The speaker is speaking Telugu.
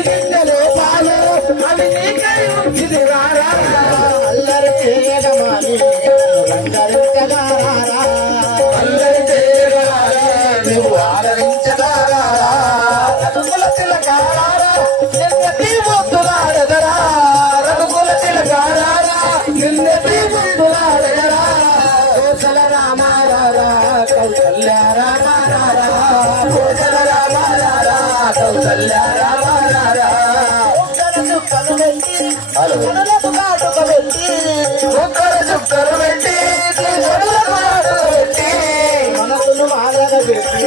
గింజలు పాలు అవి నీకై ఉంచిది రారా అల్లరి చేయగమాని రంగరించగారా అల్లరి చేయగలారా నువ్వు ఆదరించగారా రఘుకుల తిలకారా నిన్నటి ముద్దులాడదరా రఘుకుల తిలకారా నిన్నటి ముద్దులాడదరా కోసల రామారా కౌసల్య రామారా కోసల రామారా కౌసల్య రామారా చుక్కలు పెట్టి కనులకు కాటుక పెట్టి చుక్కలు పెట్టి కనులకు కాటుక పెట్టి మనసును మాలగా పెట్టి